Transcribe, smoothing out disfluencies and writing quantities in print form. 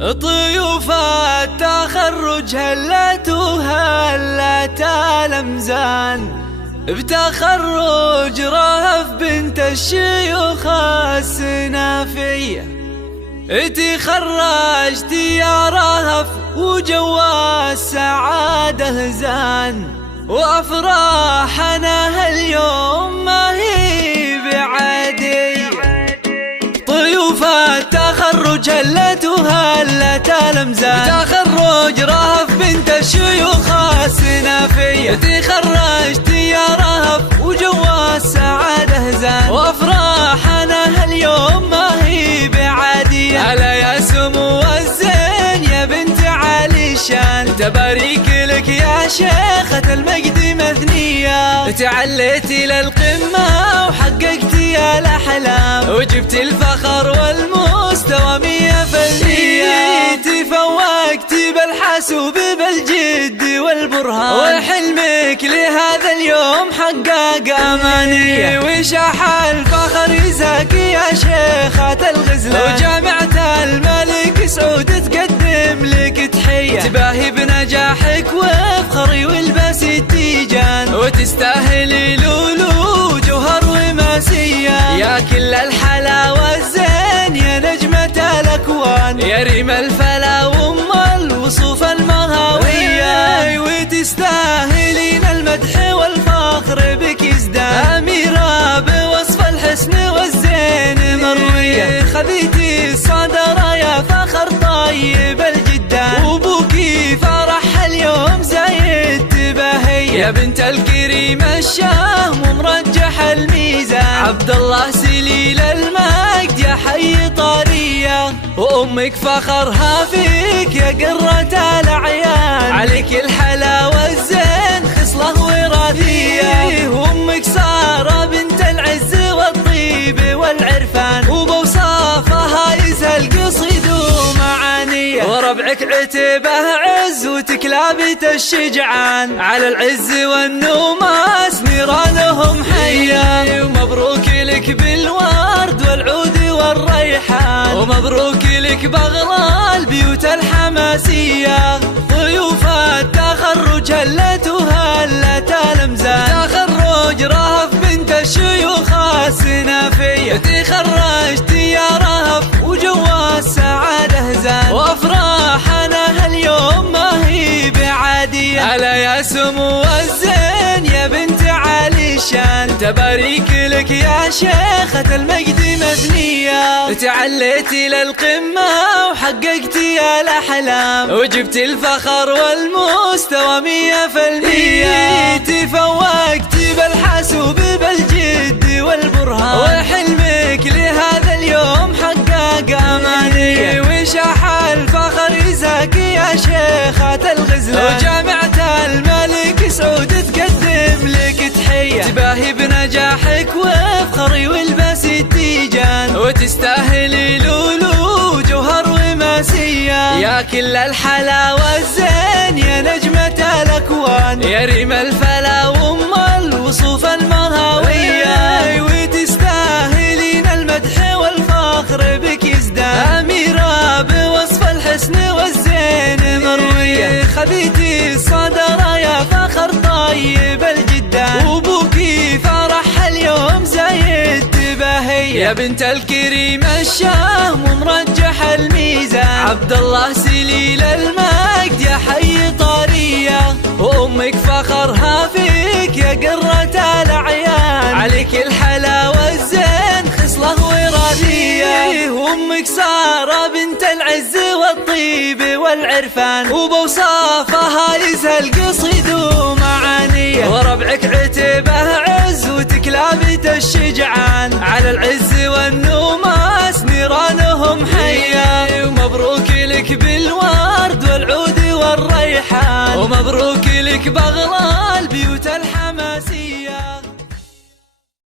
طيوفات تخرج هلت وهلت الأمزان، بتخرج رهف بنت الشيوخ السنافية. تخرجت يا رهف وجوا السعادة زان، وأفراحنا هاليوم ما هي بعادية. طيوفات تخرج هلت وهلت الأمزان، بتخرج رهف بنت الشيوخ السنافية. تخرجت يا رهف وجوا السعادة زان، وأفراحنا هاليوم ما هي بعادية. هلا يا سمو الزين يا بنت علي الشان، تباريك لك يا شيخة المجد مثنية. تعليتي للقمة وحققتي الأحلام، وجبت الفخر والمستوى 100%. تفوقتي بالحسوب بالجد والبرهان، وحلمك لهذا اليوم حقق أمانية. وشاح الفخر يزاك يا شيخة الغزلان، وجامعة الملك سعود تقدم لك تحية. تباهي بنجاحك وفخري والباس التيجان، وتستاهلي لولو جوهر وماسية. يا كل الحلاوة الزين يا نجمة الأكوان، يا ريم الفلا وام الوصوف المهاوية. وتستاهلين المدح والفخر بك يزدان، أميرة بوصف الحسن والزين مروية. خذيتي الصدر يا فخر طيب الجدان، وبوكي فرح اليوم زايد تباهية. يا بنت الكريم الشهم ومرجح الميزان، عبد الله سليل المجد يا حي طارية. وأمك فخرها فيك يا قرة الأعيان، عليك الحلاوة الزين خصلة وراثية. وأمك سارة بنت العز والطيب والعرفان، وبوصافها يزهل قصيد ومعانية. وربعك عتبه عز وتكلابت الشجعان، على العز والنوماس نيرانهم حية. ومبروك لك بالورد والعود والريحان، ومبروك لك بغلى البيوت الحماسية. ضيوفات تخرج هلت وهلت الأمزان، تخرج رهف بنت الشيوخ السنافية. تخرجت يا رهف وجوا السعادة زان، وأفراحنا هاليوم ما هي بعادية. هلا يا سمو الزين يا بنت علي الشان، تباريك لك يا شيخة المجد مثنية. تعليتي للقمة وحققتي الأحلام، وجبت الفخر والمستوى 100%. تفوقتي بالحسوب بالجد والبرهان، وحلمك لهذا اليوم حقق أمانية. وشاح الفخر يزاك يا شيخة الغزلان، وجامعة الملك سعود تقدم لك تحية. تباهي بنجاحك وفخري والباس التيجان، وتستاهلي لولو جوهر وماسية. يا كل الحلاوة الزين يا نجمة الأكوان، يا ريم الفلا وام الوصوف المهاوية. وتستاهلين المدح والفخر بك يزدان، أميرة بوصف الحسن والزين مروية. خذيتي الصدر يا فخر طيب الجدان، وبوكي فرح اليوم زايد تباهية. يا بنت الكريم الشهم ومرجح الميزان، عبد الله سليل المجد يا حي طارية. وأمك فخرها فيك يا قرة الأعيان، عليك الحلاوة الزين خصلة وراثية. وأمك سارة بنت العز والطيب والعرفان، وبوصافها يزهل قصيد ومعانية. وربعك عتبه عز وتكلابت الشجعان، على العز والنوماس نيرانهم حية. ومبروك لك بالورد والعود والريحان، ومبروك لك بغلى البيوت الحماسية.